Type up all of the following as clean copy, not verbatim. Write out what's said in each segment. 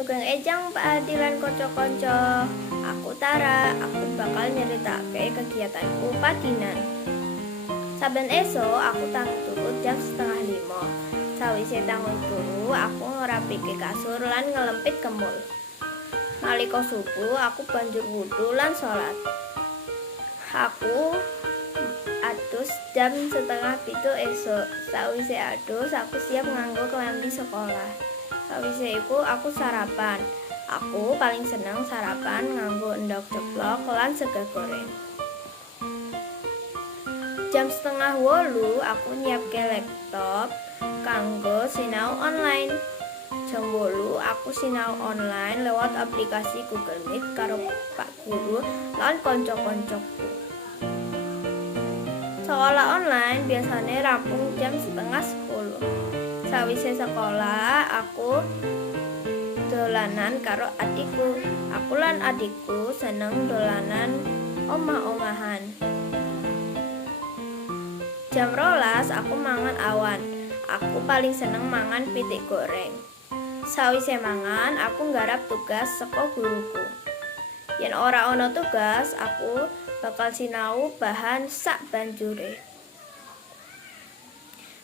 Sugeng Ejang Pak Adi lan konco-konco. Aku Tara, aku bakal nyeritake kegiatanku padinan. Saben esuk aku tangi turu jam 4:30. Sawise tangi turu, aku ngrapike kasur lan ngelempit kemul. Nalika subuh, aku banjur wudu lan salat. Aku adus jam 6:30 esuk. Sawise adus, aku siap nganggo klambi sekolah. Sawise iku aku sarapan. Aku paling seneng sarapan nganggo endhog ceplok lan sega goreng. Jam 7:30 aku nyiapke laptop kanggo sinau online. Jam 8 aku sinau online lewat aplikasi Google Meet karo Pak Guru lan kanca-kancaku. Sekolah online biasanya rampung jam 9:30. Sawise sekolah, aku dolanan karo adikku. Aku lan adikku seneng dolanan omah-omahan. Jam 12 aku mangan awan. Aku paling seneng mangan pitik goreng. Sawise mangan, aku nggarap tugas saka guruku. Yen ora ana tugas, aku bakal sinau bahan sak banjure.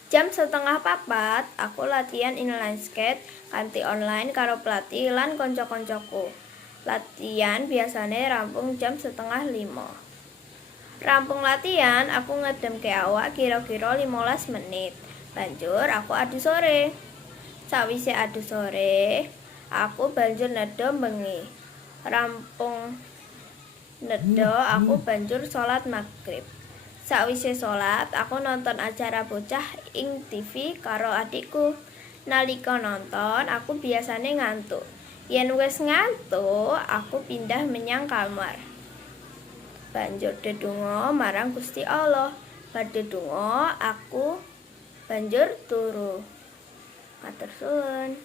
Jam 3:30 aku latihan inline skate kanthi online karo pelatih lan kanca-kancaku. Latihan biasane rampung jam 4:30. Rampung latihan, aku ngedemke awak kira-kira 15 menit. Banjur aku adu sore. Sawise adu sore, aku banjur nedha bengi. Rampung nedha, aku banjur salat maghrib. Sawise salat, aku nonton acara bocah ing TV karo adikku. Nalika nonton, aku biasane ngantuk. Yen wis ngantuk, aku pindah menyang kamar. Banjur dedonga marang Gusti Allah. Bar dedonga, aku banjur turu. Matur suwun.